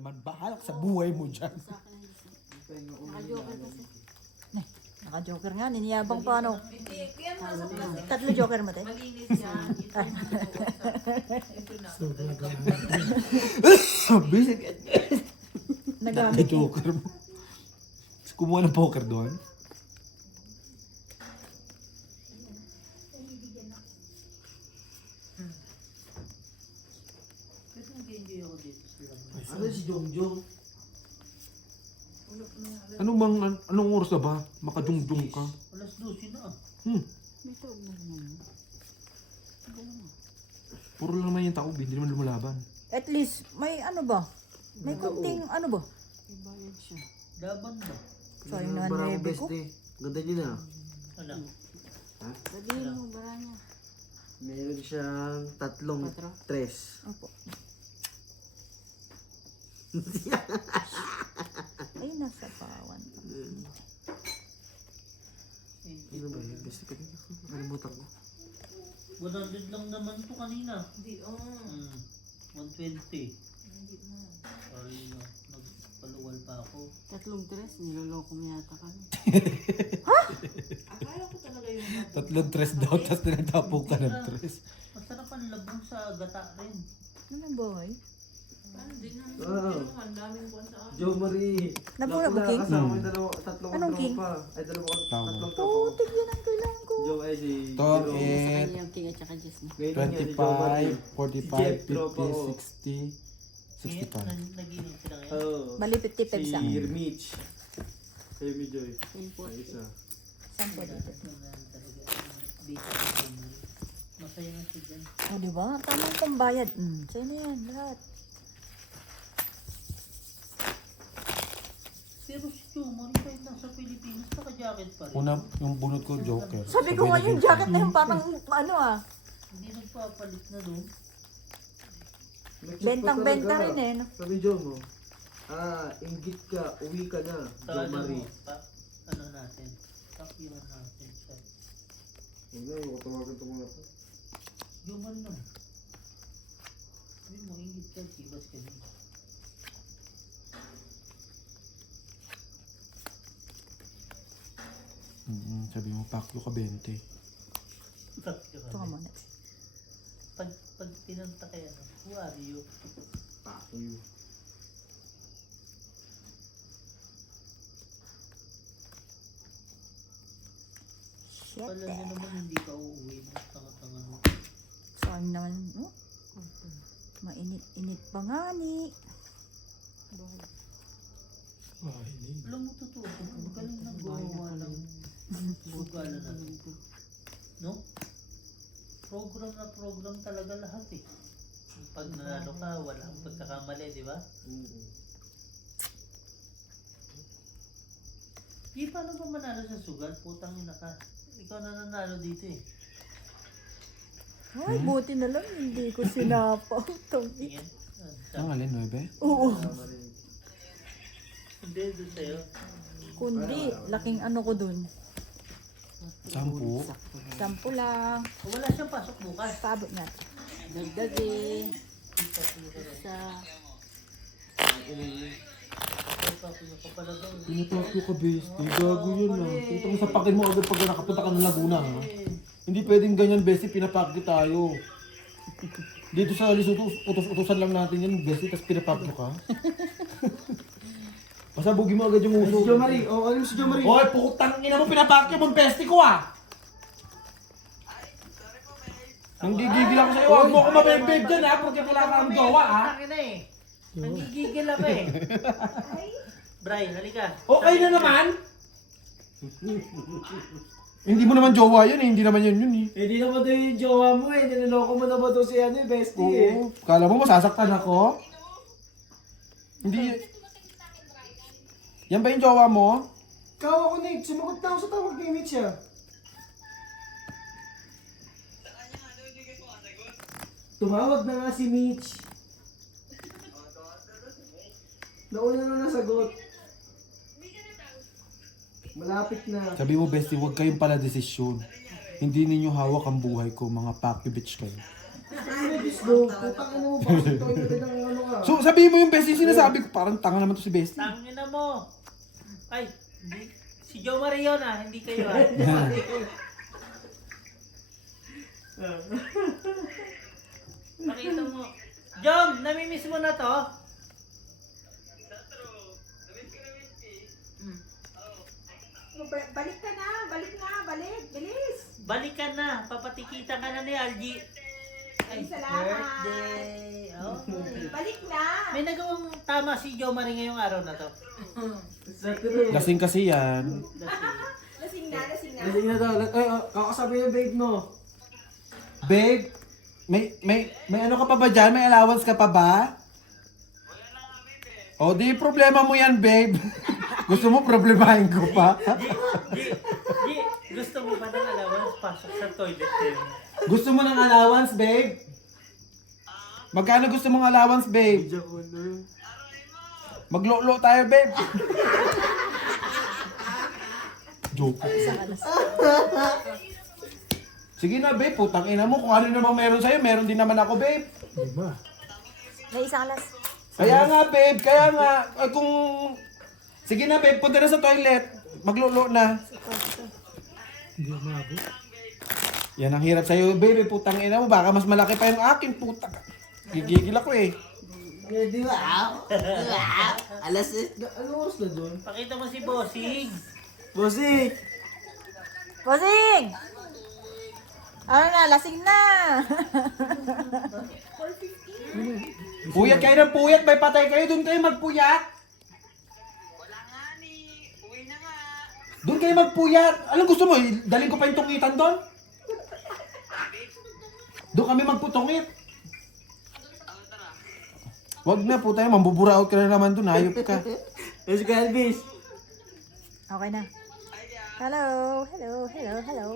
naman. Bahala ka sa buhay mo dyan. Sa akin ang gising. Naka-joker kasi. Naka-joker nga, niniyabang pa ano. Hindi, kaya nga sa plastic. Tatlo joker mo, te. Malinis yan. Ito na. Basic. Nagamit. Joker mo. Kumuha ng poker doon. Kasi nag-enjoy ako dito sa lamay. Ano si Jongjong? Anong oras na ba? Makajungjung ka. Alas 12 na. May tawag na naman. Puro lang naman yung tao, hindi naman lumalaban. At least, may ano ba? May kunting ano ba? May bayad siya. Laban ba? Sayang naman bebe ko. Ganda niya na. Ano? Sabihin mo, bara niya. Meron siyang tatlong Patro? tres. Opo. Ay, nasa pawan. Ano ba yun? Basta ka din ako. Nakalimutan ko. 100 lang naman to kanina. Hindi, 120. Hindi mo. Sorry na. Nagpaluwal pa ako. Tatlong tres, niloloko mo yata kami. Akala ko talaga yung Tatlong tres daw, tapos tinatapong ka ng tres. Masarap ang labong sa gata rin. Ano ba, boy? Ano din na. Wow. Ang daming buwan sa akin. Jo Marie. Nabula mo, King? Kasama yung tatlong Anong King? tropa. Ay, tatlong Tama. tropa. Putik, yan ang kailangan ko. Jo ay si Tom, Jerome. eh. Sa kanya yung king at saka Jess na. Ngayon niya si Jo Marie. 25, Si Jeff, 45, tropa ko. 50, 60, 65. Nag-inom sila ngayon. Oo. Bali 50 peps Si ang. Mitch. Kay mi Joy. Import. Ay, isa. Sampo dito. Masaya na siya dyan. O, diba? Tamang pambayad. Sa'yo na yan, lahat. Pero si Chumari kahit nasa Pilipinas, naka-jacket pa rin. Una, yung bunot ko, joker. Sabi ko nga yung jacket na yung parang ano ah. Hindi nagpapalit na doon. Nag-check pa Bentang-benta talaga. rin eh. No? Sabi Jo mo. Inggit ka. Uwi ka na. Sa Jo ano Marie. mo, ano natin, takiwan natin siya. Huwag na, huwag tawagan ito mga to. Human lang. Sabi mo, ingit ka, kibas ka din. Sabi mo, Pacquiao ka 20. Ito ka muna. Pag pinunta kay ano, who are you? Pacquiao. Shit Pala eh. niya naman hindi ka uuwi ng tanga-tanga mo. Saan naman, oh? Mainit-init pa nga ni. Alam mo totoo, ang galing ng gawa ng bugala natin. No? Program talaga lahat eh. Pag nanalo ka, walang pagkakamali, di ba? Di paano ba manalo sa sugal? Putang ina ka. Ikaw na nanalo dito eh. Ay, buti na lang hindi ko sinapaw. Tawid. Tingin. Ang alin, 9? Oo. Hindi, doon sa'yo. Kundi, laking ano ko dun. 10. 10 lang. O, wala siyang pasok bukas. Paabot na. Dagdag eh. Sa Papino ka pala daw. Pinapakyo ka, bestie. Gago yun ah. Kita mo sa pakin mo agad pag nakapunta ka ng Laguna ha. Hindi pwedeng ganyan, bestie. Pinapakyo tayo. Dito sa Lesotho, utos-utosan lang natin yan, bestie. Tapos pinapakyo ka. Pasabugin mo agad yung Ay, si uso. Jo Marie. Oh, ano si Jo Marie? Hoy, putang ina mo, pinapakyo mo, bestie ko ah! Nang gigigil ako sa'yo, huwag mo ako mabibig dyan ha, porque wala ka ang gawa ha. Tangina eh. Nangigigil ako eh. Brian, halika. Okay na naman! Hindi mo naman jowa yun eh, hindi naman yun eh. Hindi naman daw yung jowa mo eh. Niloloko mo na ba daw si ano bestie eh. Oo, kala mo masasaktan ako? Hindi. Yan ba yung jowa mo? Ikaw ako Nick. Sumagot na ako sa tawag ni Mitch ah. Tumawag na nga si Mitch. Nauna na nasagot. Malapit na. Sabi mo, bestie, huwag kayong pala desisyon. Hindi ninyo hawak ang buhay ko, mga packy bitch kayo. Ano bitch daw? Putang ina mo. Bakit ito yung ng ano ka? So, sabihin mo yung best yung sinasabi ko. Parang tanga naman to si Bestie. Tangin na mo. Ay, hindi. Si Joe Mario na, hindi kayo ah. Pakita mo. Jom, namimiss mo na to? Balik ka na, balik, bilis. Balik ka na, papatikita ka na ni Algie. Ay, Salamat. birthday. Okay. Balik na. May nagawang tama si Joe Marie ngayong araw na to. Lasing kasi yan. Lasing na. Lasing na daw. Ay, kakasabi yung babe mo. Babe, may ano ka pa ba dyan? May allowance ka pa ba? O, di problema mo yan, babe. Gusto mo problemahin ko pa? G, gusto mo ba ng allowance? Pasok sa toilet kayo. Gusto mo ng allowance, babe? Magkano gusto mong allowance, babe? Maglo-lo tayo, babe. Joke. Sige na, babe. Putang ina mo. Kung ano namang meron sa'yo, meron din naman ako, babe. May isang alas. Kaya nga, babe. Kaya nga. Kung... Sige na, babe. Punta na sa toilet. Maglo-lo na. Yan ang hirap sa'yo, babe. Putang ina mo. Baka mas malaki pa yung akin, putang. Gigigil ako eh. Di ba? Alas ano oras na doon? Pakita mo si Bossing. Bossy! Posing! Ano na, lasing na! Puyat kayo ng puyat. May patay kayo. Doon kayo magpuyat. Doon kayo magpuyat. Anong gusto mo? Dalhin ko pa yung tungitan doon? Doon kami magputungit. Wag na po tayo. Mambubura out ka na naman doon. Hayop ka. Let's go, Elvis! Okay na. Hello, hello, hello, hello.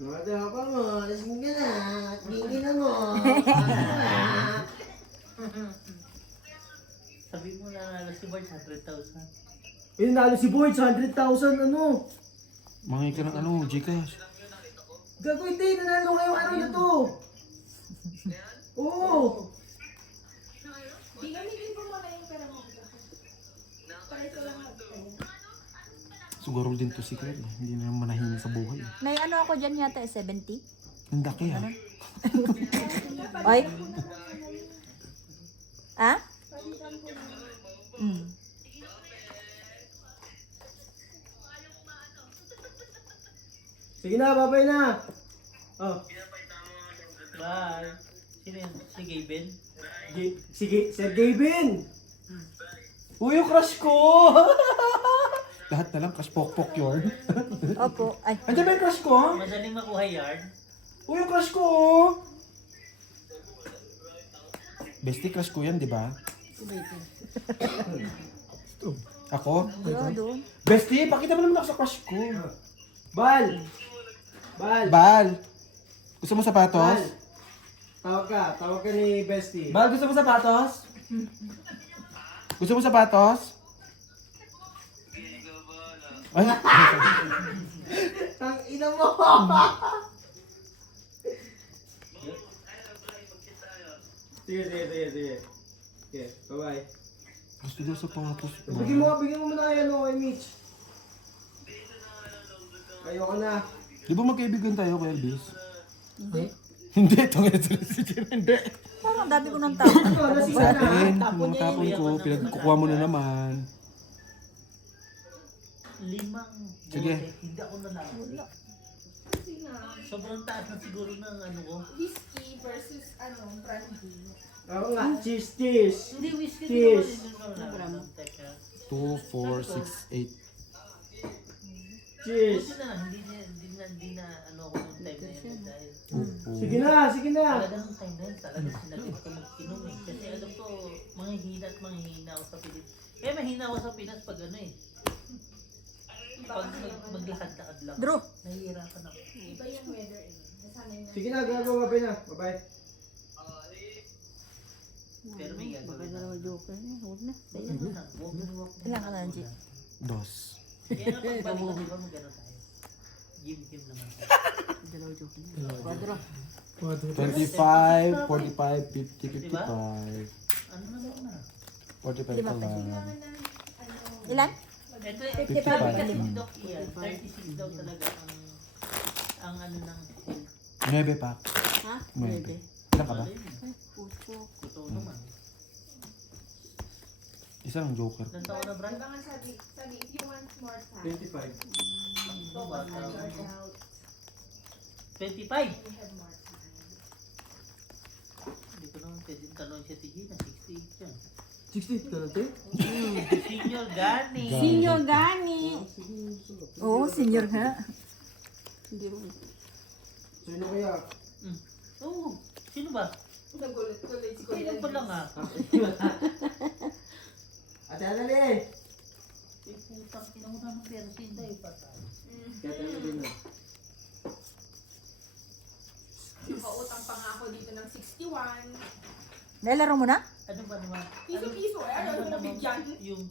Mga tropa mo, lasing ka na. Tingin na mo. Sabi mo na si Bart 100,000. Eh, nalo si Boyd sa 100,000 ano? Mangi ka ng ano, Gcash. Gago hindi, nanalo ngayong araw na to. Oo. Di gamitin mo muna yung pera mo. Pareho lang magtayo. Siguro din to si Claire. Hindi na manahin sa buhay. May ano ako dyan yata, 70? Ang laki ha. Oy? Ah? Mm. Sige na, babay na. Oh, Bye. Sino yan? Si Gaben? sige, Sir Gavin. Uy, yung crush ko! Lahat na lang, crush pok-pok yun. Opo. Ay. Andiyan ba yung crush ko? Madaling makuha yard. Uy, yung crush ko! Bestie, crush ko yan, di ba? Ako? Doon. Bestie, pakita mo naman ako sa crush ko. Bal. Bal. Bal! Gusto mo Bal. sapatos? Tawag ka ni Bestie. Bal, gusto mo sapatos? Gusto mo sapatos? Ay, Ang ina mo. Sige. Okay, bye-bye. gusto daw sapatos. Bigyan mo muna kay ano, kay Mitch. Ayoko na. Di ba magkaibigan tayo, Kuya Elvis? Hindi. Hindi, tangin na si Jen. Hindi. Parang ang dami ko ng tao. Ito, nasira na. Atin, yung mga tapon ko, pinagkukuha mo na naman. 5 Sige. bote. Hindi ako nanalo. Sobrang taas na siguro ng ano ko. Whiskey versus brandy. Oo nga, cheese. Hindi, whiskey Cheers. din naman. Teka. 2, 4, 6, 8. Cheers. Buti na lang, hindi na ano ako nung time na yun. Dahil Sige na. talaga nung time na yun, talaga sinagot ko mag-inom eh. Kasi alam ko, manghihina ako sa Pinas. Kaya mahina ako sa Pinas pag ano eh. Pag maglakad-lakad lang. Drew. Nahihirapan ako. Iba yung weather eh. Nasanay na. Sige na, babay na. Bye-bye. Pero may gagawin Baka na. na joker na. Huwag na. Sa'yo. Walk na, walk na. Ilan ka na, G? Dos. Kaya nga pagbalik ko, di ba mag-ano tayo? Gym naman. Dalawa joke na. Quadro. 25, 45, 50, 55. Ano naman na? 45 Lima ka pa. lang. Ilan? Ito, 55 kasi din. si Doc Ian, 36 daw talaga ang ano ng health. 9 pa. Ha? 9. 9. Ilan ka ba? Ay, pucho. Totoo naman. Isang joker. Ilan taon na, Brian? Diba nga sabi, if you want more time, 25. focus on your health, 25! you have more time. Hindi ko naman pwedeng talon siya TG na 68 yan. 68 ka na, te? Senior Gani! Senior Gani. Oo, senior nga. Hindi mo. Sino kaya? Oo, sino ba? Nagulat tuloy si Kailan pa lang ah. Ate Annalyn! Eh, putang ina mo naman pero sinda eh, patay. Kaya tayo din na. Nakautang pa nga ako dito ng 61. Nailaro mo na? Ano ba naman? Piso-piso eh, Ano ano ba mo naman bigyan? yung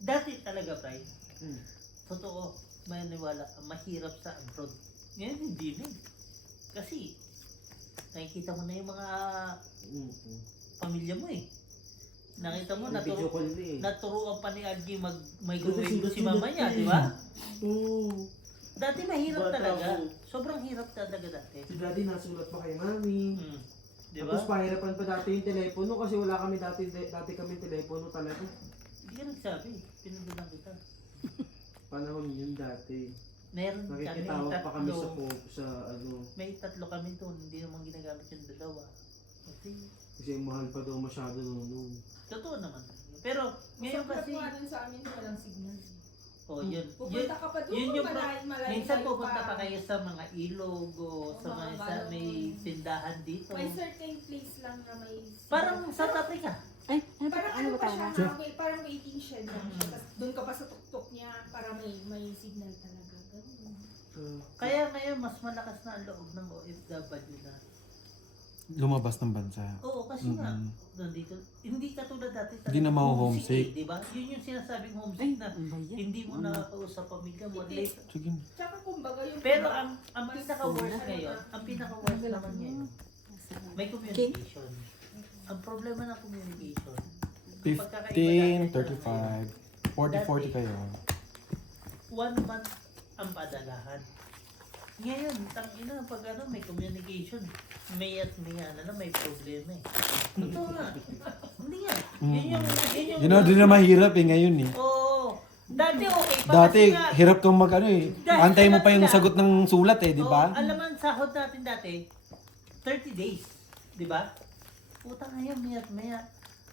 dati talaga, Brian? Hmm. Totoo, may niwala ka, mahirap sa abroad. Ngayon hindi na eh. Kasi, nakikita mo na yung mga pamilya mo eh. Nakita mo, Video call na eh. naturuan pa ni Adji microwave si mama niya, di ba? Oo. Dati mahirap Bata talaga. ako. Sobrang hirap talaga dati. Si daddy nasulat pa kay mami. Di ba? Tapos pahirapan pa dati yung telepono kasi wala kami dati kami telepono talaga. Hindi ka nagsabi. Pinundulan kita. Panahon yun dati. Meron kami Nakikitawag pa kami sa tatlo. sa ano. May tatlo kami doon. Hindi naman ginagamit yung dalawa. Kasi mahal pa daw masyado noon. Totoo naman. Pero ngayon Sa kasi, nga dun sa amin walang signal. oh yun. Pupunta ka pa doon, yun yung malayo minsan kayo pupunta pa kayo sa mga ilog o sa mga mga balon. may tindahan dito. May certain place lang na may signal. Parang South Africa. Ay, ano ba? Parang Ano ba pa tama? siya, parang waiting shed lang siya. Tapos doon ka pa sa tuktok niya para may signal talaga. Ganun. Kaya ngayon mas malakas na ang loob ng OFW na. Lumabas ng bansa. Oo, kasi nga, nandito, hindi katulad dati. Hindi na ma-homesick. Di ba? Yun yung sinasabing Ay, homesick na ang bayan. hindi mo nakakausap pamilya mo. Hindi. Late. Sige. Tsaka kumbaga yung... Pero ang pinaka-worst ngayon, ang pinaka-worst naman ngayon, may communication. Ang problema ng communication, 15, 35, 40, 40 kayo. 1 month ang padalahan. Ngayon, tangina, pag ano, may communication, may at may ano na, may problema eh. Totoo nga. Hindi nga. Yun yung... Yun din na mahirap eh ngayon eh. Oo. Dati okay pa Dati kasi nga, hirap kang mag ano eh. Antay mo pa yung sagot ng sulat eh, di ba? alam mo, ang sahod natin dati, 30 days. Di ba? Puta ngayon, maya.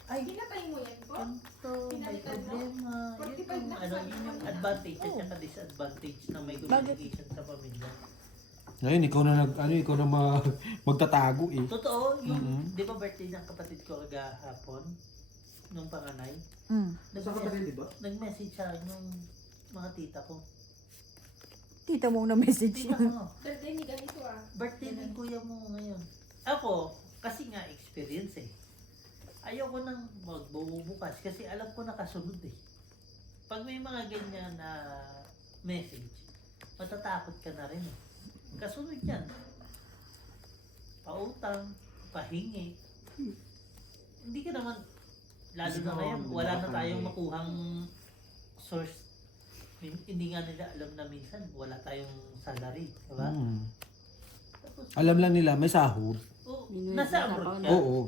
Ay, Pinatay mo yan po? ganito, may Pinalitan mo? problema. 45 na Yun sabi yung mo. advantage at saka disadvantage na may communication sa pamilya. Ngayon ikaw na ikaw na magtatago eh. Totoo, yung, di ba birthday ng kapatid ko kagahapon, nung panganay, Sa kapatid, di ba? nag-message sa yung mga tita ko. Tita mo na message Tita yun. ko, Birthday ni ganito ah. birthday ng kuya mo ngayon. Ako, kasi nga experience eh. Ayoko nang magbubukas kasi alam ko nakasunod eh. Pag may mga ganyan na message, matatakot ka na rin eh. Kasunod yan. Pautang, pahingi. Hindi ka naman, lalo na ngayon, wala na tayong makuhang source. Hindi nga nila alam na minsan, wala tayong salary. Diba? Tapos, Alam lang nila may sahod. nasa abroad ka. Oo.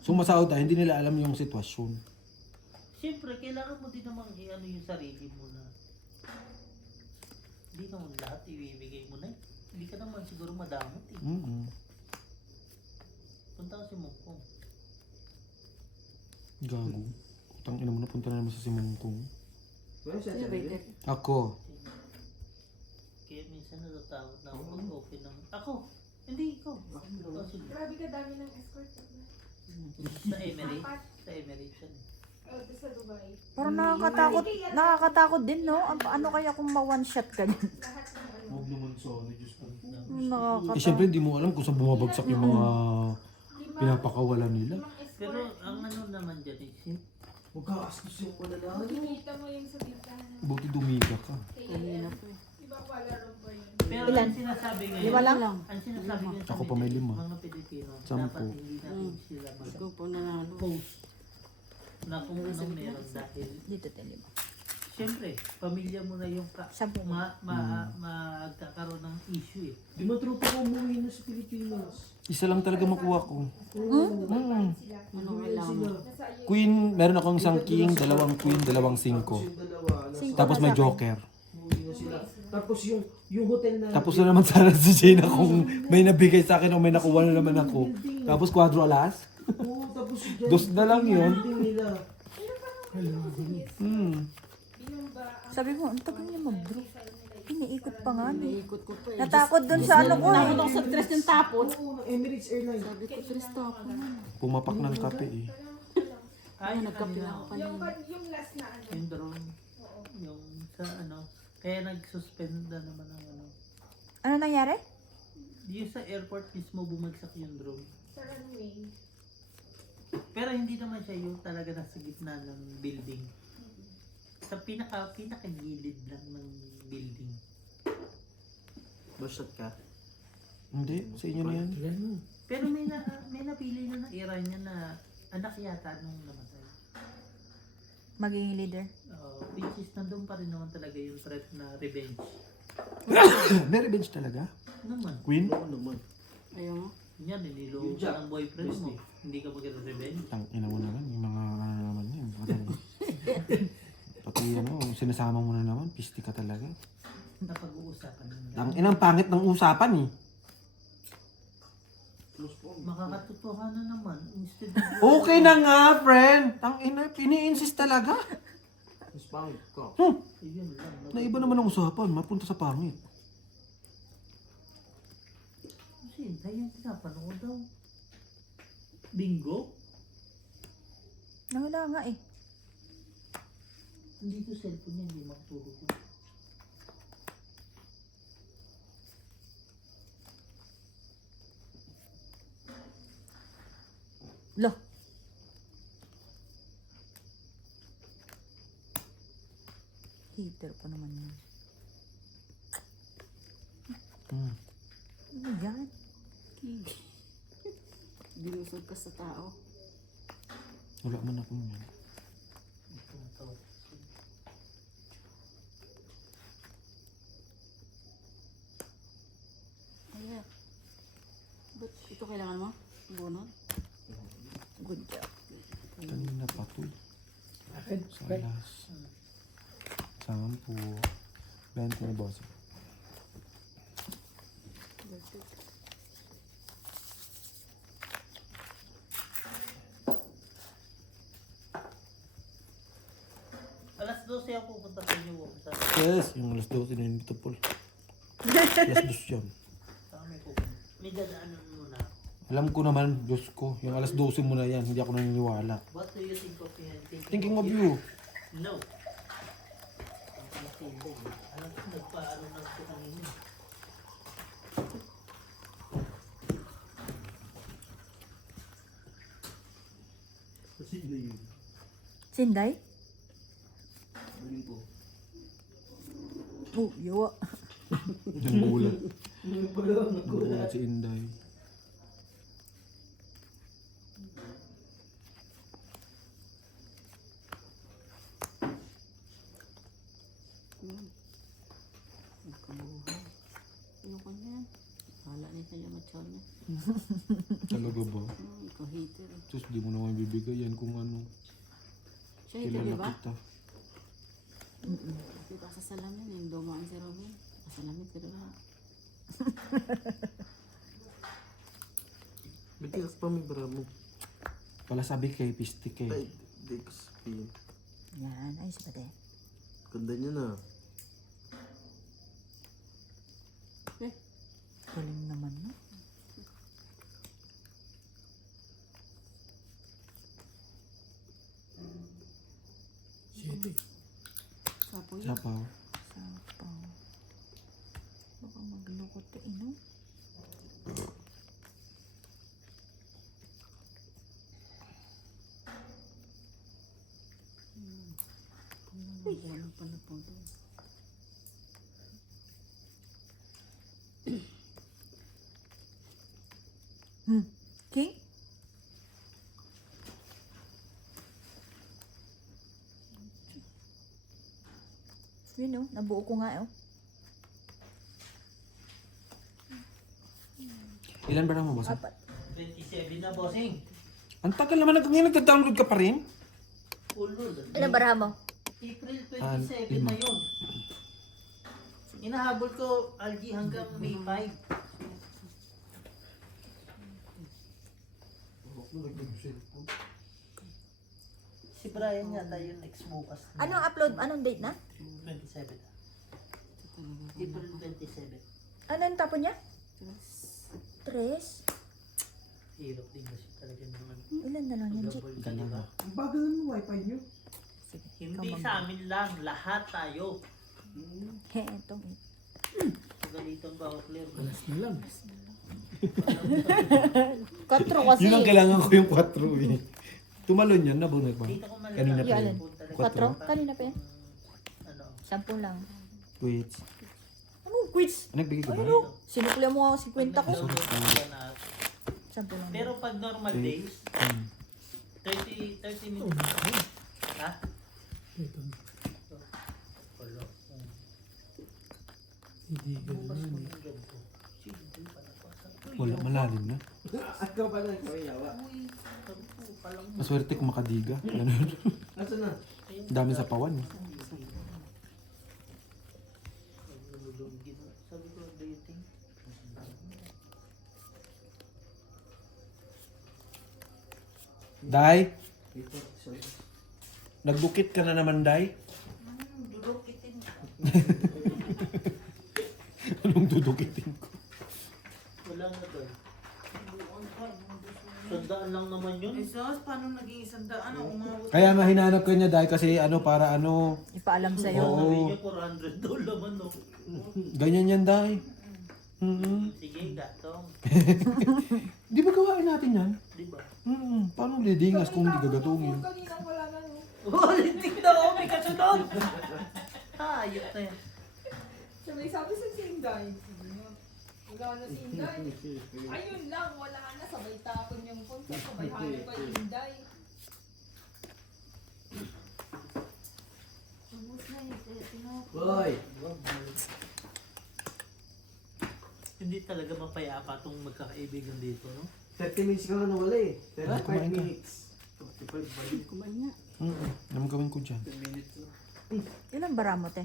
Sumasahod tayo, hindi nila alam yung sitwasyon. Siyempre, kailangan mo din namang i-ano yung sarili mo na hindi naman lahat ibibigay mo na eh. Hindi ka naman siguro madamot eh. Punta ka si Mungkong. Gago. Utang ina mo na punta na naman sa Simungkong. Wala siya, Ano ba Annalyn? ito? Ako. Kaya minsan natatakot na ako mag-open ng... Ako! Hindi ikaw. Oh, sige. Grabe ka dami ng escort. Sa Emirates. Sa Emirates yan eh. Oh, doon sa Dubai. Pero nakakatakot din, no? Ano kaya kung ma-one shot ka dyan? Lahat ng ano. Huwag naman sorry, Diyos ko. Eh Nakakatakot. syempre hindi mo alam kung saan bumabagsak yung mga pinapakawalan nila. Limang Pero escort. ang ano naman dyan eh, Huwag ka astos yung panalangin. Makikita mo yung sa tindahan. Buti dumiga ka. KLM. Kanina po eh. Iba Kuala Lumpur yun. Pero Ilan? ang sinasabi ngayon, 5 lang? ang sinasabi ngayon Ako pa may 5. mga Pilipino, 10. dapat hindi natin sila Ikaw po nanalo. mag-post na kung anong meron dahil Dito tayo 5. siyempre, pamilya mo na yung 10. magkakaroon ng issue eh. Di mo trupo ko umuwi na sa Pilipinas. Isa lang talaga makuha ko. Ano kailangan mo? Queen, meron akong isang king, 2 queen, 2 5. Yung dalawa, Tapos may joker. umuwi na sila. Tapos yung hotel na... Tapos na naman sana si Jaina kung may nabigay sa akin o may nakuha na naman ako. Tapos quadro alas. Oo, tapos Dos na lang yun. building nila. Sabi ko, ang tagal niya mag-bro. Pinaikot pa nga. Naikot ko pa eh. Natakot dun sa ano ko Nakot eh. ako sa stress ng tapos. Oo, ng Emirates Airlines. Sabi ko, stress tapos. Pumapak ng kape eh. Ay, Nagkape na ako kanina. Yung last na ano. yung drone, yung sa ano, kaya nag-suspend na naman ang ano. Ano nangyari? Yung sa airport mismo bumagsak yung drone. Sa runway. Pero hindi naman siya yung talaga nasa gitna ng building. Sa pinaka-gilid lang ng building. Bashat ka. Hindi, sa inyo na yan. Pero may napili na ng Iranian na anak yata nung namatay. Magiging leader. Which is nandun pa rin naman talaga yung threat na revenge. May revenge talaga. Naman. Queen? Oo naman. Ayaw mo? Yan, nililoko ka ng boyfriend mo. Hindi ka mag-revenge. Ang ina mo naman, yung mga ano naman yun. Pati ano, sinasama mo na naman, pisti ka talaga. Napag-uusapan nila. Ang inang pangit ng usapan eh. Makakatotohanan naman. Instead of... Okay na nga, friend. Ang ina, ini-insist talaga. Mas pangit ka. Yun lang. Naiba naman ang usapan, mapunta sa pangit. Kasi yung pinapanood daw. Bingo? Nawala nga eh. Hindi to cellphone niya, hindi makatulog ko. Lo. Heater pa naman yun. Ano yan? Binusog ka sa tao. Wala man akong yan. Tumatawag. Ayan. Ba't ito kailangan mo? Bunot? Good job. Kanina pa to eh. Salas. 10. 20 na boss. Alas 12 ako pupunta sa inyo. Yes, yung alas 12 na yun dito, Paul. Alas 2 yan. Saka may pupunta. May dadaanan muna ako. Alam ko naman, Diyos ko, yung alas 12 mo na yan, hindi ako naniniwala. What do you think of him? Thinking of you. No. Ang pinatindog. Alam ko, nagpaano lang ko kanina. Kasi na yun. Sinday? Galing po. Oh, yawa. Nagulat. Ano pala ang Nagulat si Inday. Nagkabuhay. Ano ko niyan? Hala niya sa lamatsyon niya. Talaga ba? Ikaw hater eh. Sus, di mo naman bibigay yan kung ano. Siya hater, di Kilala ba? kita. Kita sa salamin eh. Dumaan si Robin. Kasalamin si Robin. Bitilas pa may bravo. Pala sabi kay Pistik eh. Ay, Dex P. Yan, ayos ba de? Ganda niya na. Galing naman no? Sapo yun. Sapaw. Sapaw. Baka maglukot ka ino. Uy, ano pala po to? King? Yun oh, nabuo ko nga oh. Ilan ba mo, boss? Apat. 27 na, bossing. Ang tagal naman nagda-download ka pa rin. Ulol. Ilan baraha mo? April Ah, 27 na yun. Inahabol ko, Algie, hanggang May 5. Si Brian yata yung next bukas. na. Anong upload? Anong date na? 27. April 27. Ano yung tapo niya? 3? Hirap din kasi talaga naman. Ilan na lang yan, Jake? Double ka, di ba? Ang bagal ng wifi nyo. Sige. Hindi sa amin lang, lahat tayo. He, etong Pagalitan ba ako, Claire? Alas na lang. 4 kasi. Yun ang kailangan ko yung 4 eh. Tumalon yan, nabunod ba? Dito ko malalaman. Kanina pa Yung yun. alin? 4? Kanina pa yan? Ano? 10 lang. Wait. Anong quiz? Nagbigay ka ba? Ano? Sinukli mo ako 50 ko. Sorry. 10 lang. Pero pag normal days, 30 minutes. Ha? Wala. Bukas mo ng ganito. Sige, pala pa. Wala, malalim na. At ka pala nagkawayawa. Uy, sabi ko, palang Maswerte kung makadiga. Ganun. Asa na? Dami sa pawan. eh. Sabi ko, dating. Day, nagdukit ka na naman, Day. Dudukitin. Anong dudukitin ko? Wala na to. Sandaan lang naman yun. Eh, sus, paano naging 100? Ano, umabot? Kaya nga hinanap ko niya, Day, kasi ano, para ano, Ipaalam sa'yo. Oo. Sabi niya $400 naman, no? ganyan yan, Day. Sige, gatong. Di ba gawain natin yan? Di ba? Paano lidingas kung hindi gagatungin? Kanina wala na no. Oh, lintik na ako, may kasunod! Ayot na yan. Sabi sa si Inday. Wala na si Inday. Ayun lang, wala na. Sabay tapon yung punta. Sabay hanap pa yung Inday. Hoy! Hindi talaga mapayapa itong magkakaibigan dito, no? 30 minutes ka nga nawala eh. kumain 35 ka. minutes. 45 balik. Kumain nga. Anong gawin ko dyan? 10 minutes na. Ilan bara mo, te?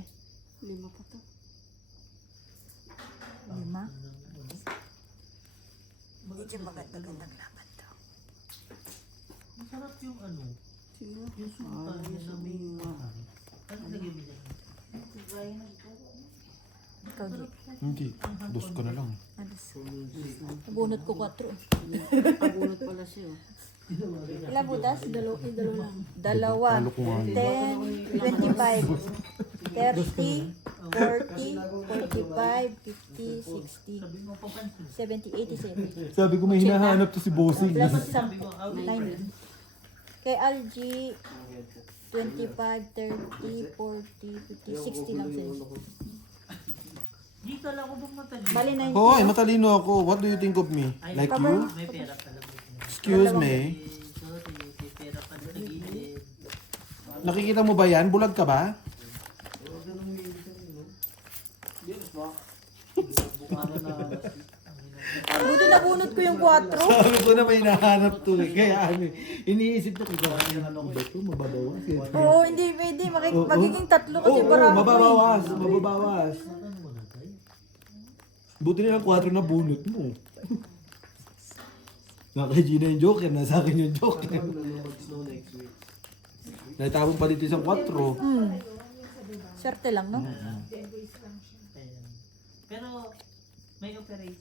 5 pa to. 5? Medyo maganda-gandang laban to. Masarap yung ano, Sige. yung sultan niya sa may ano lagay mo dyan? Ikaw, Jake. Hindi. Dos ko na lang. Alas. Nabunot ko 4. Abunot pala siya. Ilan butas? Dalawa lang. Dalawa. Talo ko nga. 10, 25, 30, 40, 45, 50, 60, Sabi mo papansin. 70, 87. Sabi ko may hinahanap to si Bossing. Plus Sabi 10. mo, out 9. Kay Algie, 25, 30, 40, 50, 60 lang sa'yo. Dito lang ako bang matalino? Bali 90. Hoy, matalino ako. What do you think of me? Like you? May pera pala. Excuse me. Sorry, may pera pala sa gilid. Nakikita mo ba yan? Bulag ka ba? Buti nabunot ko yung 4. Sabi ko na may hinahanap to eh. Kaya ano, iniisip ko kung ano ba ito, mababawas. Oo, hindi pwede. Magiging 3 kasi Oo, para mababawas, mababawas. Buti nilang 4 na bunot mo. Nakay Gina yung joker, nasa akin yung joker. Mag-snow next week. Naitapon pa dito isang 4. Swerte lang, no? Ayan. Pero may operation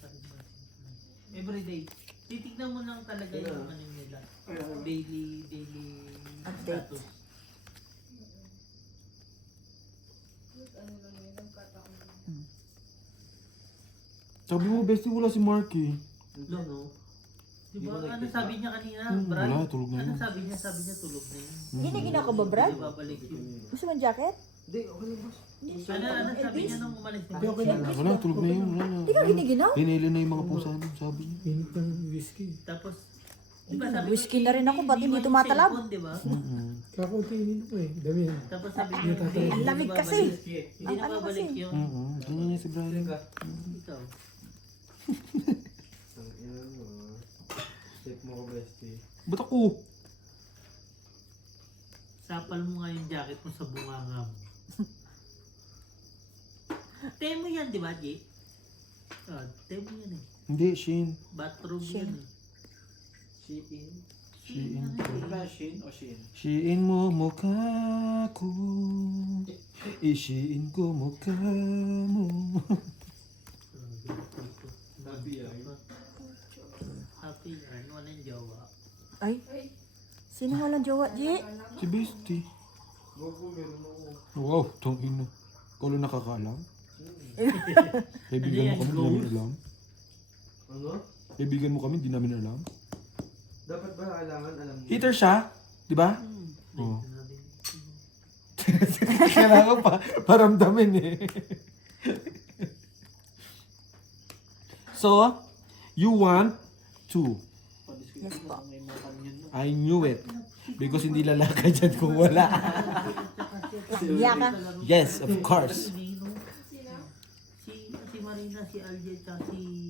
pa rin. Every day. Titignan mo lang talaga yung ano nila. Daily Update. status. Sabi mo, bestie, wala si Marky. No. Diba, ano sabi niya kanina, Hmm, Brad? wala, tulog na Ano yun. sabi niya tulog na yun. Hindi na ginako ba, Brad? Hindi babalik yun. Gusto mo ng jacket? Hindi, okay lang boss. Ano sabi niya nung umalis na? Okay lang. Wala, tulog na yun. Wala na. Hindi ka giniginaw? Hinili na yung mga pusa nun, sabi niya. Pinit ng whiskey. Tapos, di ba sabi ko, Whiskey na rin ako, ba't hindi tumatalab? cellphone, di ba? Kakuntiinin ko eh. Dami yan. Tapos sabi niya, Ang lamig kasi. Hindi na babalik yun. Ganyan niya si Brian. Ikaw. Ang ina mo. Step mo ko, bestie. Ba't ako? Sapal mo nga yung jacket mo sa bunganga mo. Temo yan, di ba, G? Oh, temo yan eh. Hindi, Shane. Bathroom Shein. yan eh. Shein. Shein. Ba, Shein o Shein? Shiin mo mukha ko. Ishiin ko mukha mo. Sabi yan. Happy yarn, walang jowa. Ay, sino walang jowa, G? Si Bestie. Gogo, meron ako. Wow, tong ina. Ikaw lang nakakaalam? Kaibigan mo kami, di namin alam. Ano? Kaibigan mo kami, di namin alam. Dapat ba kailangan alam mo? Eater siya, di ba? Oo. Sinabi niya. Kailangan pa, paramdamin eh. So, you want to. Yes po. I knew it. Because hindi lalakad dyan kung wala. Iya ka. Yes, of course. Si Marina, si Alje, at si...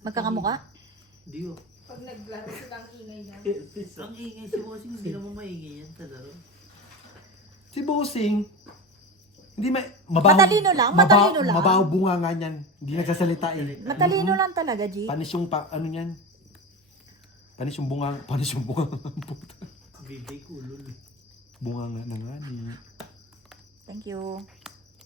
Magkakamukha? Dio. Pag naglaro sila ang ingay niya. Ang ingay si Bossing, hindi naman maingay yan sa laro. Si Bossing, hindi mabaho. Matalino lang, matalino lang. Mabaho bunga nga niyan. Hindi nagsasalita eh. Matalino lang talaga, G. Panis yung ano niyan. Panis yung bunga. Puta. Bibig ulol. Bunga nga na nga ni. Thank you.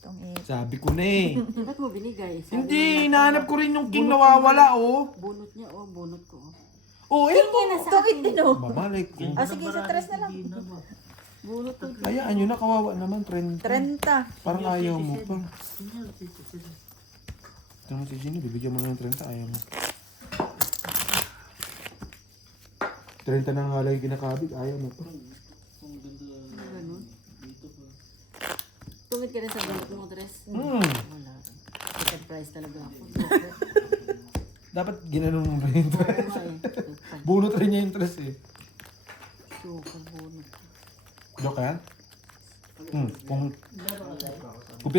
Itong Sabi ko na eh. Ba't mo binigay? Sabi Hindi, mo, hinahanap ko rin yung king nawawala oh. bunot niya, oh, bunot ko. Oh. Oh, eh. itong itino. Babalik ko. Ah, sige, sa tres na lang. Bunot ko. Hayaan nyo na, kawawa naman. 30. 30. Parang ayaw mo pa. Senior citizen. Ito naman si Ginny, bibigyan mo na ng 30, ayaw mo. 30 na nga lang yung kinakabig, ayaw mo pa. Ganun. Tumit ka rin sa bunot mo, dress. Hmm. Wala rin. Second prize talaga ako. Dapat ginanong mo rin yung 30. Bunot rin niya yung 3 eh. Super bunot. Joke yan? Kung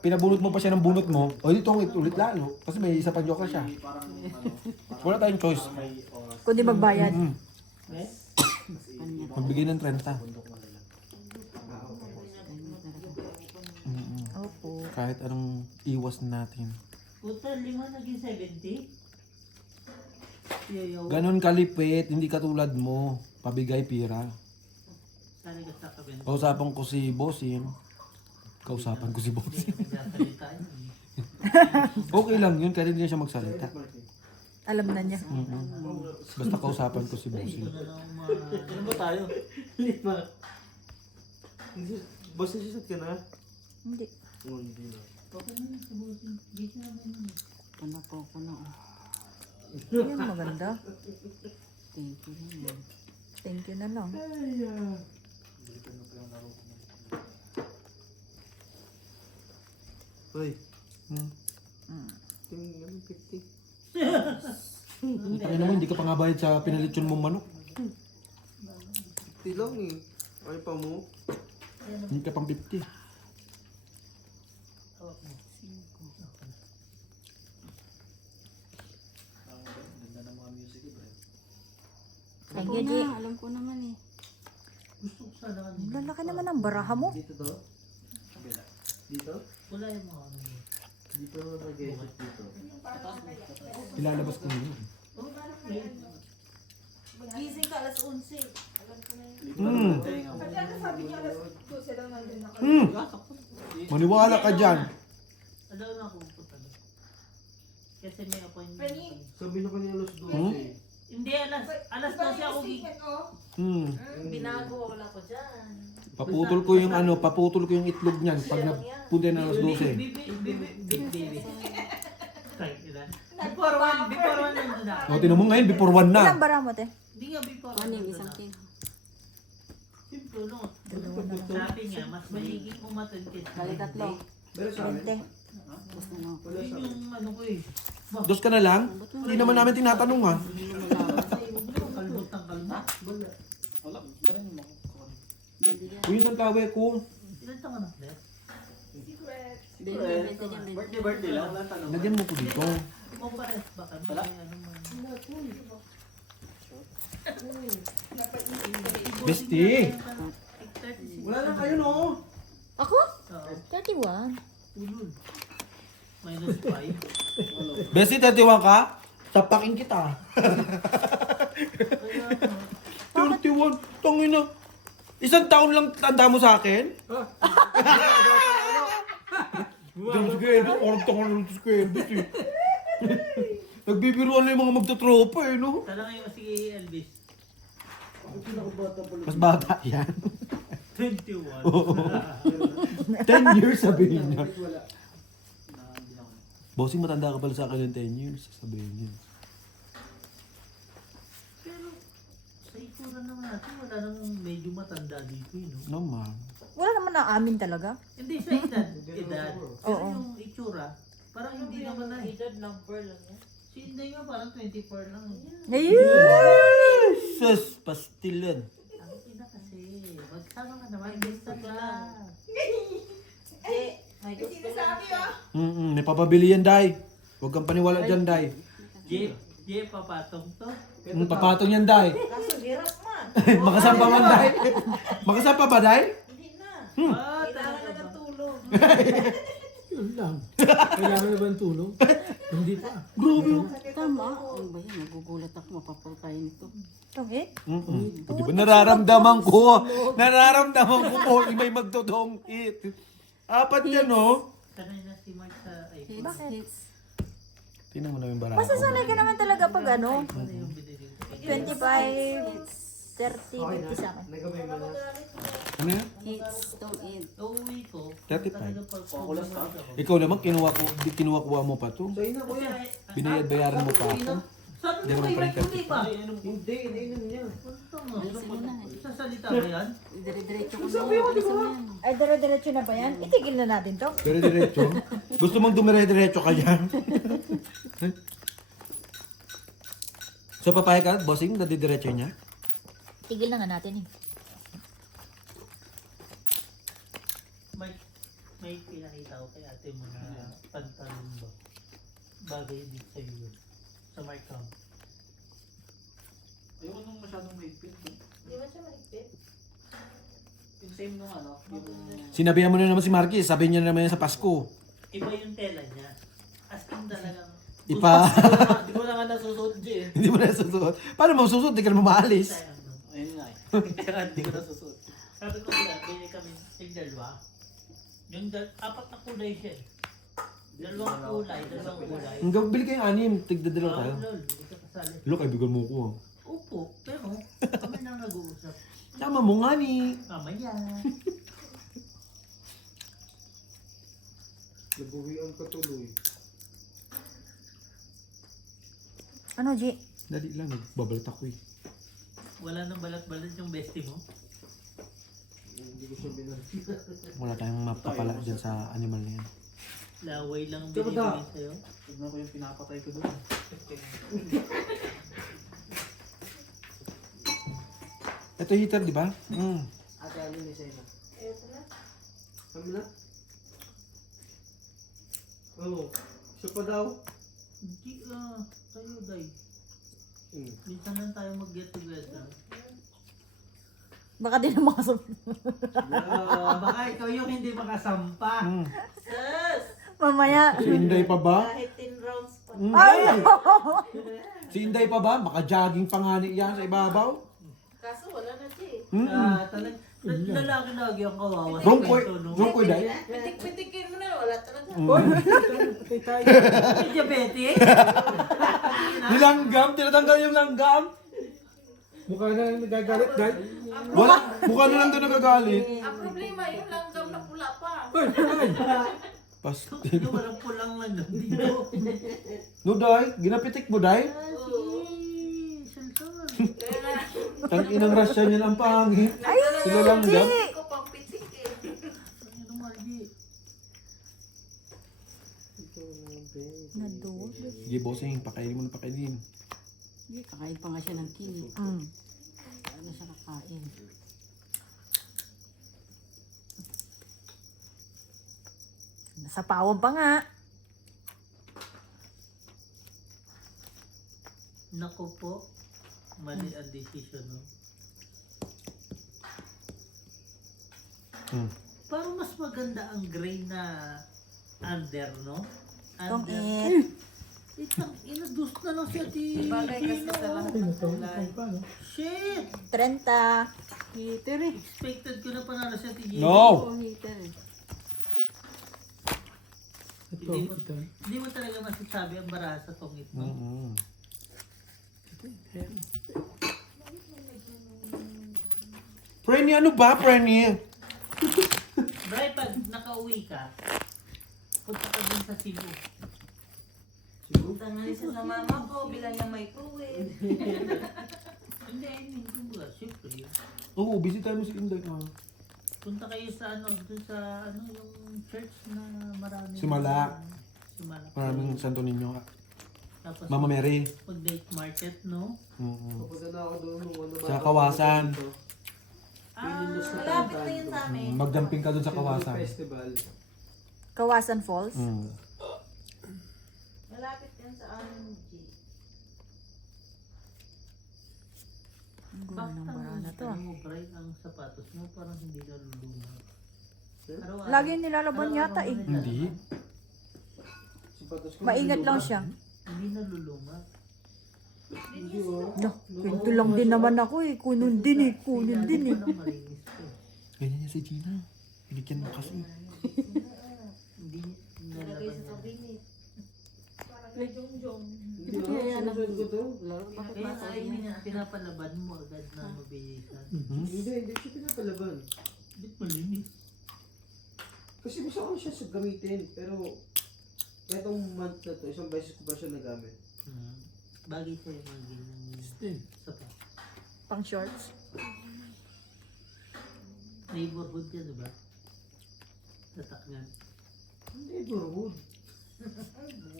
pinabunot mo pa siya ng bunot mo, o dito ulit lalo. Kasi may isa pang joker siya. Wala tayong choice. Kundi magbayad. Kanya. Magbigay ng 30. Kanya talaga. Opo. Kahit anong iwas natin. Puta, 5 naging 70? Yayaw. Ganon kalipit, hindi katulad mo. Pabigay pira. Saan ka sa kabin? Kausapan ko si Bossing. Kausapan ko si Bossing. Nagsasalita yun. Okay lang yun, kahit hindi siya magsalita. Alam na niya. Basta kausapan ko si Bossing. Ito na lang mga... Ano ba tayo? Lit ba? Boss, nasisit ka na? Hindi. Oo, hindi na. Okay na sa Bossing. Gate naman yun. Kana po ko na. Oh. Yan, maganda. Thank you naman. Thank you na lang. Hoy, Hmm. tingin namin 50. Ay naman, hindi ka pa nga bayad sa pinalitsyon mong manok. Tilang eh. Ay pa mo. Hindi ka pang 50. Thank Ako you, G. na, alam ko naman eh. Gusto ko sana kanina. Lalaki naman ang baraha mo. Dito to? Dito? Wala yung mga ano. Dito nag-exit dito. Ilalabas ko yun. Magising ka alas 11. Alam ko na yun. Hmm. Kasi ano sabi niya alas 12 lang nandun na kayo. Hmm. Maniwala ka dyan. Alam na ako pupunta doon. Kasi may appointment. Penny. Sabi na kanina alas 12 Hmm? eh. Hindi, alas 12 ako Statement, oh. Hmm. Binago wala ko dyan. Paputol ko yung paputol ko yung itlog niyan pag napunta na alas 12. Baby. Before one nandun na. O, tinan mo ngayon, before 1 Ilang na. baraha mo, te? Hindi nga before Ano yung nandun isang na. king? tulong. Dalawa na lang. Sabi nga, mas mahiging umatid kaysa. Bali tatlo. 20. Tapos na no. Yun yung ano ko eh. Dos ka na lang? Hindi naman namin tinatanong ha. Hindi mo malaman. Kalbot ng kalbot. Bibigyan. Uy, yung tawe ko. Ilan taon ka na? Claire? Secret. Bibigyan. Birthday lang, wala tanong. Lagyan mo ko dito. Ikaw pa rin. Baka may ano man. Bestie. Wala lang kayo, no? Ako? Oo. 31. Ulul. Minus 5. Bestie, 31 ka? Tapakin kita. Kaya 31. Tangina. Isang taon lang tanda mo sa akin? Diyos ko, orang tangan ng Diyos ko, Bestie. Nagbibiruan na yung mga magtatropa eh, no? Tala ngayon si Elvis. Mas bata yan. 21. 10 years sabihin niya. Bossing, matanda ka pala sa akin ng 10 years. Sabihin niya. Pero sa itsura naman natin, wala namang medyo matanda dito eh, no? Naman. Wala naman na amin talaga. Hindi sa edad. Pero Oo. yung itsura, parang hindi naman na. Edad number lang yan. Si Inday nga parang 24 lang. Ayun! Sus, pastilan. Ang ina kasi, magsama ka naman, basta lang. May gusto Sinasabi ah. May papabili yan, Day. Huwag kang paniwala dyan, Day. Jeep, papatong to. Papatong yan, Day. Kaso hirap man. Makasampa man, Day. Makasampa ba, Day? Hindi na. Ah, Kailangan na talaga ng ba? tulong. Yun lang. Kailangan na ba ng tulong? Hindi pa. Tama. Ano ba yan? Nagugulat ako. Mapapatay nito. Itong eh. Di ba nararamdaman ko? Nararamdaman ko po, may magtotong it. Apat yan, no? Sanay na si Mark sa iPhone. Bakit? Hits. Tingnan mo na yung barako. Masasanay ka naman talaga pag ano. Ano yung binili ko? 25, 30, 50 sa akin. Ano yan? Hits. Don't eat. Uuwi ko. 35. Talagang pagkukulas ako. Ikaw naman, kinuha mo pa to. Binayad-bayaran mo pa ako. Sabi Hindi mo naman kay pala Mike, di ba? Hindi, iniinom niya. Punta mo. Alisin mo na eh. Sasalita ba yan? Dire-diretso ko na. Alisin mo yan. Ay, dire-diretso na ba yan? Itigil na natin to. Pero diretso. Gusto mong dumire-diretso ka dyan? So papayag ka, bossing, nadidiretso niya? Tigil na nga natin eh. Mike, may pinakita ko kay ate mo na pantalon ba? Bagay din sa iyo. Sa Mark Camp. Ayoko nung masyadong mahigpit. Di ba siya mahigpit? Yung same nung ano, yung... Sinabihan mo na naman si Marquis, sabihin niya na naman yan sa Pasko. Iba yung tela niya. As in talagang... Ipa, Hindi ko na nga nasusuot, G eh. hindi mo na susuot. Paano mo susuot? Hindi ka naman maalis. Ayun nga eh. Kaya hindi ko nasusuot. Sabi ko sila, bili kami yung dalawa. Yung apat na kulay siya. Dalawang kulay. Hanggang bili kayong anim, tigdadalaw tayo. Lol, hindi ka kasali. Lo, kaibigan mo ko. Opo, pero kami nang nag-uusap. Tama mo nga ni. Mamaya. Nabuhian ka tuloy. Ano, G? Dali lang, nagbabalat ako eh. Wala nang balat-balat yung bestie mo. Hindi ko siya binarki. Wala tayong mapapala dyan sa animal na yan. Laway lang ang Diba binibigay da? sa'yo. Tignan ko yung pinapatay ko doon. Ito heater, di ba? Ate, alin yung sa'yo na? Ayoko na. Kami na? Oo. Siya pa daw. Hindi tayo day. Minsan lang tayo mag-get together. Baka di na makasap. Baka ikaw yung hindi makasampa. Sus! Mamaya. Si Inday pa ba? Kahit 10 rounds pa. Ay! Si Inday pa ba? Maka-jogging pangani yan sa ibabaw. Kaso wala na siya eh. Talagang lalaki lagi ang kawawa. sa Rongkoy, kwento, no? Rongkoy day. Pitik-pitikin mo na, wala talaga. Patay tayo. May diabetic? Nilanggam, tinatanggal yung langgam. Mukha na nagagalit, guys. Wala, mukha na lang doon nagagalit. Ang problema, yung langgam na pula pa. Ay, ay. Pasti. Yung walang pulang lang dito. No, day, ginapitik mo, day. Oo. Sultan. Kaya nga, Tang inang Russia niyan ang pangit. Sila lang G! yan. Ko pang pitikin. Ano Margie? Nadod. Sige, bossing, pakainin mo na pakainin. Hindi, kakain pa nga siya ng kini. Mm. Ano siya kakain? Nasapawan pa nga. Naku po. Mali ang decision, no? Hmm. Parang mas maganda ang gray na under, no? Tong Under. it. Itang inadus na lang siya di. Bagay kasi sa lahat Ay, ng natawa kulay. ko pa, no? Shit! 30. Heater eh. Expected ko na panalo siya di. No! Oh, heater eh. Ito, ito. Hindi mo talaga masasabi ang baraha sa tongit, no? Mm-hmm. Prenny, ano ba, Prenny? Bray, pag nakauwi ka, punta ka din sa Cebu. Punta na rin siya sa mama ko, bilang niya microwave. Hindi, hindi ba? Siyempre. Oo, bisitahin mo si Inday. Punta kayo sa ano, dun sa ano, yung church na maraming... Simala. Simala. Maraming santo ninyo. Tapos Mama Mary. mag-date market, no? Mm-hmm. Papunta na ako doon nung ano. Sa Kawasan. Malapit na yun sa amin. Magdamping ka dun sa Kawasan. Festival. Kawasan Falls. Mm. Malapit yan sa amin, G. Ang gulo Bakit ng bara na to. ano mo, bright ang sapatos mo? Parang hindi na luluma. Araw-araw- Lagi nilalaban araw-araw yata mo eh. rin Hindi. Sapatos ko. Maingat lang siya. Hindi na luluma. Hindi oh. No, ganito lang din naman ako eh. Kunin din eh. Kunin din eh. Parang malinis ko. Ganyan niya si Gina. Binigyan mo kasi. Hindi Nalagay nalaban sa niya. kabinet. May jong-jong. Hindi Di ba oh. kaya yan ang- Sinusunod ko to. Laro, bakit Kaya nasa ay pinapalaban mo agad na mabilisan. Hmm? Hindi siya pinapalaban. Ba't malinis? Kasi gusto ko siya sa gamitin. Pero, etong month na to, isang beses ko pa siya nagamit. Bagay sa'yo mga ganyang Still. sapat. Pang shorts. Neighborhood yan, diba? Tataknan. Neighborhood.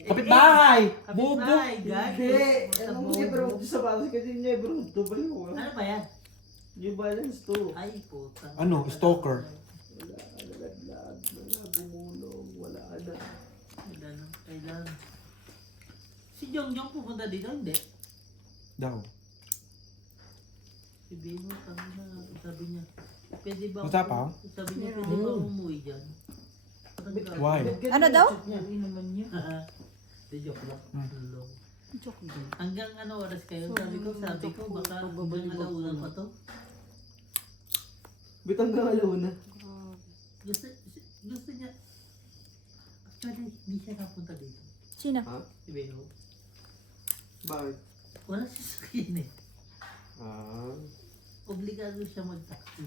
Kapitbahay! Bobo! Kapitbahay, guys! Hindi! Sa Anong bobo. neighborhood? Sa batas kasi neighborhood. Doble ko. Ano ba yan? New Balance to. Ay, puta. Ano? Stalker? Wala ka nalaglag. Wala bumulong. Wala ka na. Kailan? Si Jongjong pupunta dito, hindi? Daw. Si Bino, sabi niya, pwede ba Matapang? Sabi niya, pwede ba umuwi dyan? Why? Ano daw? Uwi naman niya. Di joke lang. Lolo. Joke din. Hanggang ano oras kayo? Sabi ko, baka hanggang alauna pa to. Bitang ka alauna. Gusto niya, actually, hindi siya napunta dito. Sino? Ha? Si Bino. Bakit? Wala siya sakin eh. Ah. Obligado siya mag-taxi.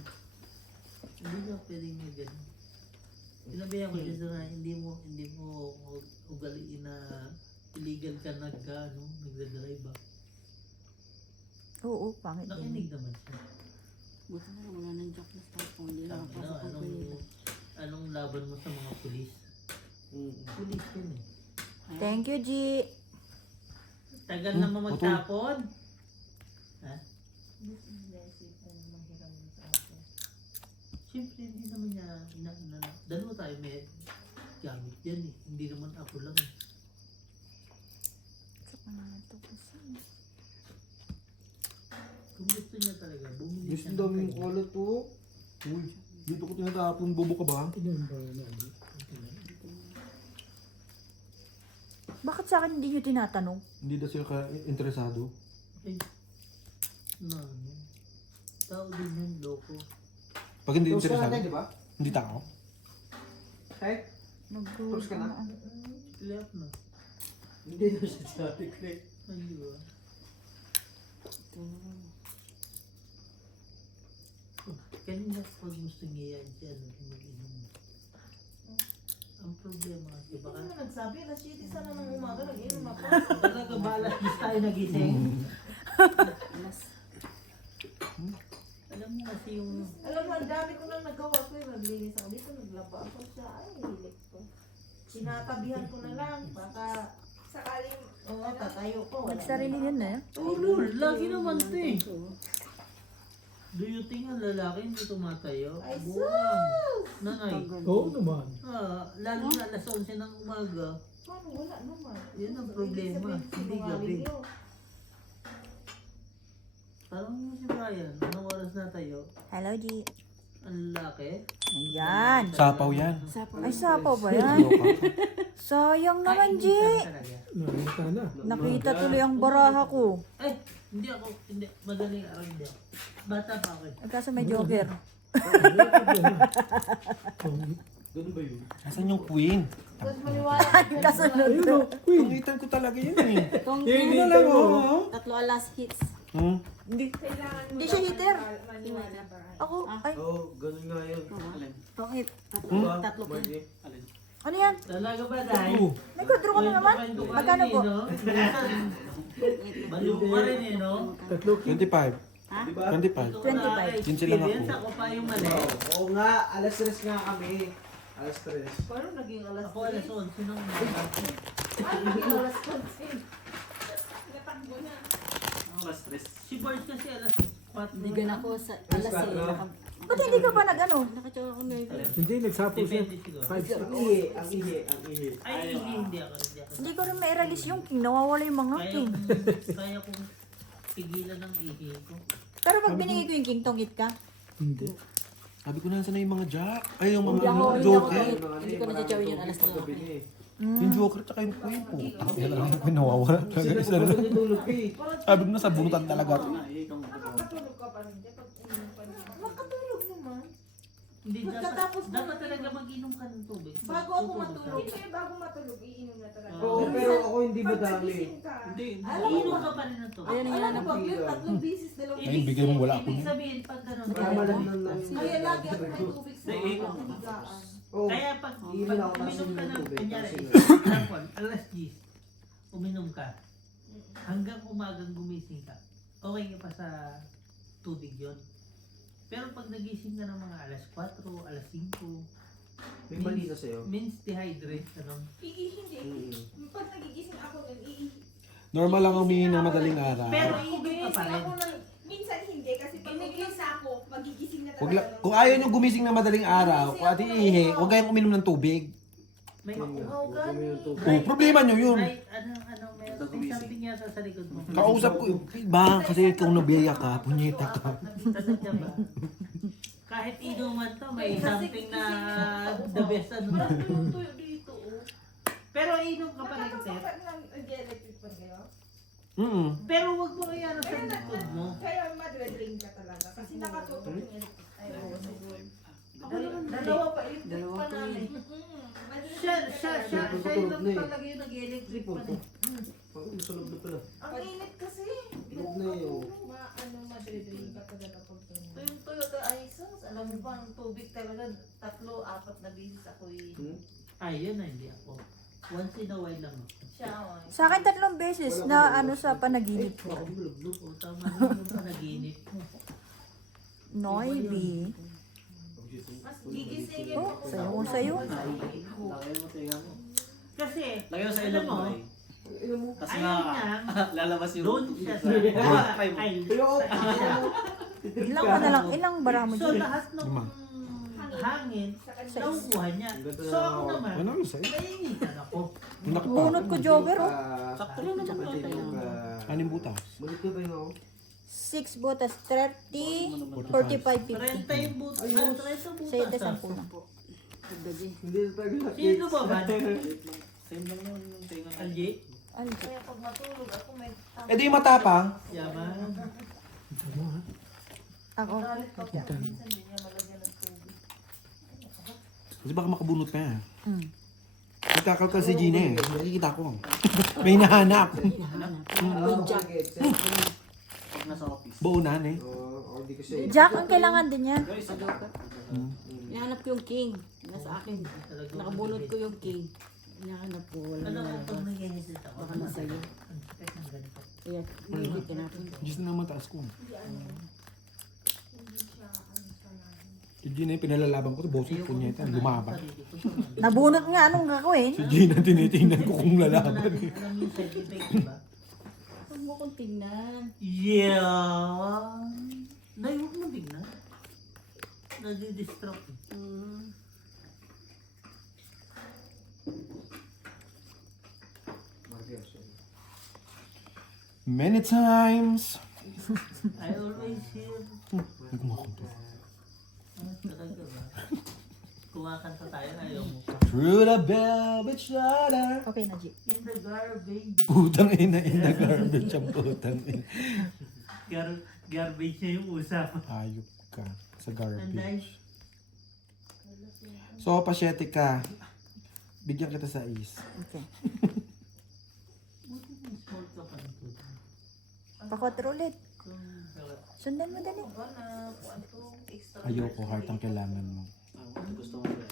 Hindi niya pwedeng mag-gano. Sinabihan ko siya na hindi mo ugaliin na illegal ka nagdadrive ba? Oo, pangit yun. Nakinig naman siya. Buti na wala nang joke na start kung hindi Sabi na, nakapasok ang kuya. anong laban mo sa mga pulis? Mm. Pulis yun eh. Thank you, G. Tagal naman magtapon. Ha? Siyempre, hindi naman niya dalawa tayo may gamit yan eh. Hindi naman ako lang eh. Kung gusto niya talaga, bumili Gusto siya ng daming kanya. kulot to. Uy, dito ko tinatapon. Bobo ka ba? Ilan ba na ano? Bakit sa akin hindi nyo tinatanong? Hindi na sila ka-interesado. Eh, ano? Tao din yun, loko. Pag hindi Close ka interesado, natin, di ba? hindi tao. Kahit Nag-close ka na? Left na. hindi na siya sabi ko eh. Hindi ba? Kanina pag gusto niya yan siya, mag-inom. Ang problema kasi baka Ano nagsabi? Alas 7 sana ng umaga, nag-inom ako. talaga balas tayo nagising. Alam mo kasi yung... Alam mo, ang dami ko nang nagawa ko eh. Naglinis ako dito, naglaba ako siya. Ay, hilik ko. Sinatabihan ko na lang. Baka, Sakaling, oo, tatayo ko. Wala Nagsarili naman. yun eh. Tulol, lagi naman to eh. Do you think ang lalaki hindi tumatayo? Ay, Buwang. Nanay. Oo naman. Lalo na alas 11 ng umaga. Paano? Wala naman. Yun ang problema. Ibig sabihin, Hindi sinungaling gabi. yun. Parang mo si Brian, anong oras na tayo? Hello, G. Ang laki. Ayan. Sapaw yan. Ay, sapaw ba yan? Sayang naman, G. Nakita na. Nakita tuloy ang baraha ko. Ay, hindi ako, hindi. Madaling araw hindi ako. Bata pa ako eh. Ay, kaso may jogger. Ganun ba yun? Asan yung queen? Tapos maniwala. Kasunod. Ayun o, Queen. Pangitan ko talaga yun eh. Itong Yun, Ano dito lang mo. oh. tatlo alas hits. Hindi. kailangan mo Hindi siya lang heater. maniwala ba? Ako, ay, Oo, ganun nga yun. Itong hit. Diba? Tatlo po. Margie? ano yan? Talaga ba dahil? Oo. May kwadro ka na naman? Magkano po? Baliw ka rin eh, no? Tatlo King. 25. Ha? Diba? 25. 25. Yun sila nga po. Experience, ako pa yung mali. Oo nga, alas 3 nga kami. Alas 3. Paano naging alas Ako alas 11 ng umaga. Paano naging alas 11? Natakbo na. Si Bart kasi alas 4. Bigan ako sa alas 6. Ba't hindi ka pa nag-ano? Nakatsawa ko nervous. Hindi, nagsapo siya. Depende siguro. 5 stars. Ang ihi, ang ihi, ang ihi. Ay, hindi ako. Hindi ko rin mai-release yung king. Nawawala yung mga king. Kaya kong pigilan ng ihi ko. Pero pag binigay ko yung king, tongit ka. Hindi. Sabi ko na sana yung mga jack. Ay, yung Hindi mga ako, joker. Hindi ko nasasabi yun, alas na lang ako. Yung joker tsaka yung queen po. Yan lang yung nawawala talaga. Isa na lang. Natulog ka eh. Sabi ko na sa bunutan talaga to. Nakakatulog ka pa rin dyan pag inom pa rin. Makatulog naman. Hindi, Pagkatapos dapat mo- talaga mag-inom ka ng tubig. Bago ako matulog. Hindi, bago matulog, iinom na talaga. Oo, pero ako hindi Pag madami. nagising ka, Alam mo Inom ba? ka pa rin ng tubig. Ayan ang Alam mo hinanap ba, ko. yun, tatlong bisis, dalawang Ay, bigay mo wala ako. Ibig sabihin, pag gano'n. Tama lang lang. Kaya lagi ako may tubig sa higaan. Oo. Kaya pag Iinom ako tapos uminom ka inom ng, tubig, kunyari, tapos inom. example, alas 10, uminom ka, hanggang umagang gumising ka, okay ka pa sa tubig yon. Pero pag nagising ka ng mga alas 4, alas 5, May mali na sa'yo. means dehydrate ka nun. hindi. Pag nagigising ako nun, Normal lang umihin ng madaling araw. Pero iinom ka pa rin. Ako ng minsan hindi, kasi pag nagising ako, magigising na Wag talaga. la- kung ayaw nyo gumising ng madaling araw, kung ati ihi, huwag kayong uminom ng tubig. May uhaw ka Oh, problema nyo yun. Right, meron may something yata sa likod mo. Kausap ko, ba, kasi ikaw nabiyaya ka, punyeta ka. Tatatya ba? Kahit inuman to, may something na the best ano. Parang tuyo dito, oh. Pero inom ka pa rin, Tep. Nakakasakit ng electric pa kayo. Pero wag mo kaya sa likod mo. Kaya madre-drain ka talaga. Kasi nakatutok yung electric. Ay, oo, siguro. Dalawa pa, electric pa namin. Siya yung talaga yung nag-electric pa rin. Masulog na pala. Ang init kasi. Huwag na yun. Madre-drain ka talaga pag ganun. Ito yung Toyota Isons. Alam mo ba, ang tubig talaga, 3-4 na bisis ako'y Ay, yun na hindi ako. Once in a while lang ako. shower. Sa akin 3 beses na ano sa panaginip ko. O, tama na yung panaginip mo. Noiby. Mas gigisingin Oh, ako sayo ko sa'yo. Kasi, Lagay mo sa alam ilong mo, mo eh. Ino mo. Tapos ayaw niya, lalabas yung... doon siya sa aisle. Ilang ka na lang, ilang bara mo So, dyan? lahat ng Lima. hangin, nakukuha niya. So, ako naman, Ano lang sa'yo? naiinitan ako. Una ka pa. Bunot ko jogger oh. Sakto lang naman tayo. Anim butas. Balik na tayo ako. 6 butas, 30, 45, 30 50. yung butas. 30 butas. Sa'yo na ah. 10 na. Hindi na tayo nakit. Sino ba ba? Same lang naman yung tinga na. Alji? Ano? Kaya pag matulog ako, may Eh di yung matapang. Yaman. Ako. galit pa po. Minsan hindi niya malagyan ng tubig. Kasi baka makabunot ka. Mm. Nagkakalkal si Gina eh. Nakikita ko. May nahanap. Ano ako nakit? Pag nasa office. Baunan eh. Oo, hindi ko siya. Jack, ang kailangan din niya. Guys, Hinahanap ko yung king. Nasa akin. Nakabunot ko yung king. Hinahanap ko. Wala Alam na mo, pag labas. nag-hesitate ako, Baka nasa iyo. ang sakit ng ganito. Kaya hindi tinapin ko. Diyos na naman taas ko. Si Gina yung pinalalaban ko. Bossing po niya ito. Lumaban. Nabunot nga, anong gagawin? Si Gina tinitingnan ko kung lalaban. Alam yung side effect, diba? Huwag mo kong tingnan. Yeah! Nay, huwag mo tignan. Nadi-distract. Many times. I always hear. Hindi ko makunto. Talaga ba? Kumakanta tayo, ayaw mo. Through the velvet shutter. Okay na, G. In the garbage. Putang ina, ina garbage ang putang ina. Garbage niya yung usap. Ayop ka sa And garbage. So, pasyete ka. Bigyan kita sa is. Okay. buti may small ka pa nito. Pa-4 ulit. Sundan mo dali. Ayoko, heart ang kailangan mo. Gusto mo ba?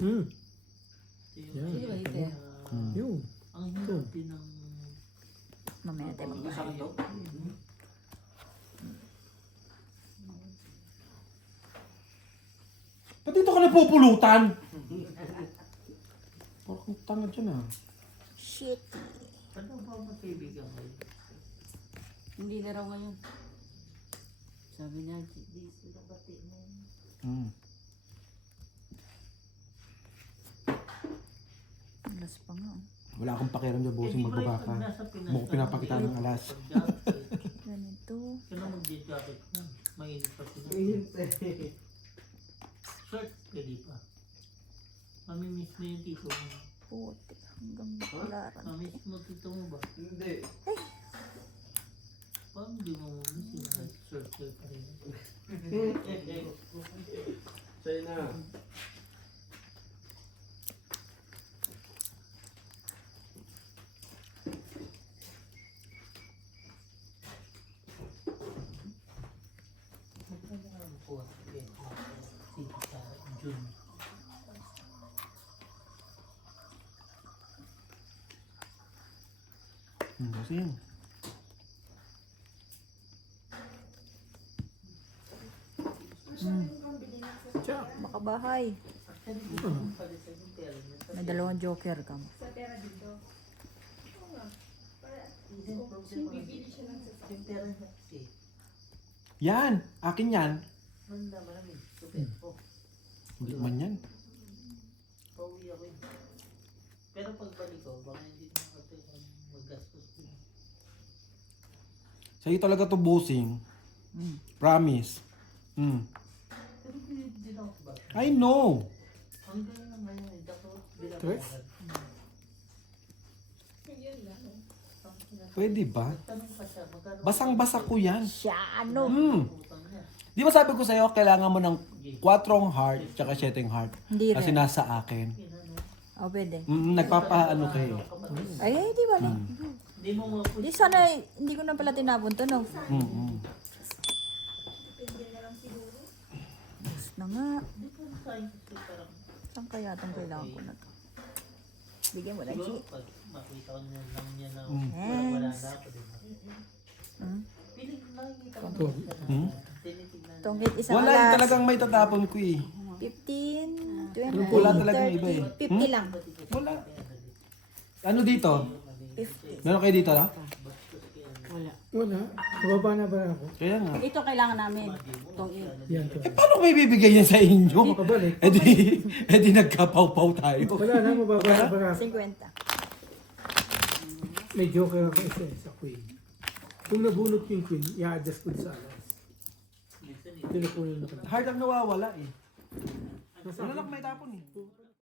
Yan. Sige ba, ite? Yun. Ang hirap din ng... Mamaya tayo mag- Masakit to? Ba't dito ka napupulutan? Parang tanga dyan ah. Shit. Ano ba magkaibigan kayo? Hindi na raw ngayon. Sabi niya, Mm. Alas pa nga. Oh. Wala akong pakialam na bossing di ba magbaba yung ka. pag nasa Pinas Mo ko ka, pinapakita ng alas. pag-jacket, Ganito. kailan mag-jacket na? Mainit pa Pinas. Short, pwede pa. Mamimiss mo yung tito mo. Puti. Hanggang baklaran. Mamiss mo tito mo ba? Hindi. Paano di mo mamiss yung short kayo pa rin? Sa'yo na. Magkano po? Sige sa June. Bossing. Makabahay. Actually, di ko palitan yung pera niya. May 2 joker ka. Sa pera dito. Oo nga. Yung problema Bibili siya ng sasakyan. yung pera niya kasi. Yan! Akin yan. Manda malamig. Super po. Hindi man yan. Pauwi ako yun. Pero pagbalik ko, baka hindi na kasi maggastos ko. Sa'yo talaga to bossing. Promise. Mm. Pero hindi na ako ba? I know. Hanggang na ngayon, hindi ako Tres? binabayaran. Yun lang. Pwede ba? Tanong pa siya, magkano Basang-basa ko yan. Siya ano? Mm. utang niya? Di ba sabi ko sa'yo, kailangan mo ng 4 heart tsaka 7 heart. Hindi Kasi rin. nasa akin. O, pwede. Nagpapaano kayo. Ay, di ba? Hindi mo mapush. Di sana, hindi ko na pala tinapon to, no? Yes na nga. Hindi ko sayang kasi parang Saan kaya itong kailangan ko na to? Bigyan mo na, siguro Chi. pag makita ko na lang niya na Yes. wala na ako, diba? Hmm? Piling nakikita ko Ito. na siya na tinitignan niya. Tongkit isang Wala, yung alas. talagang may tatapon ko eh. 15, 20, Wala talagang iba eh. 50 lang. Wala. Ano dito? 50. Meron kayo dito na? wala. Wala. Nababa na ba ako? Kaya nga. Ito kailangan namin. Itong Yan to. Paano may bibigay yan sa inyo? Makabalik. Eh di nagkapaw-paw tayo. Wala na, mababa na ba ako? 50. May joker ako isa sa queen. Kung nabunot yung queen, i-adjust ko sa alas. Tinupunin na ka. Hard ang nawawala eh. Wala lang may tapon eh.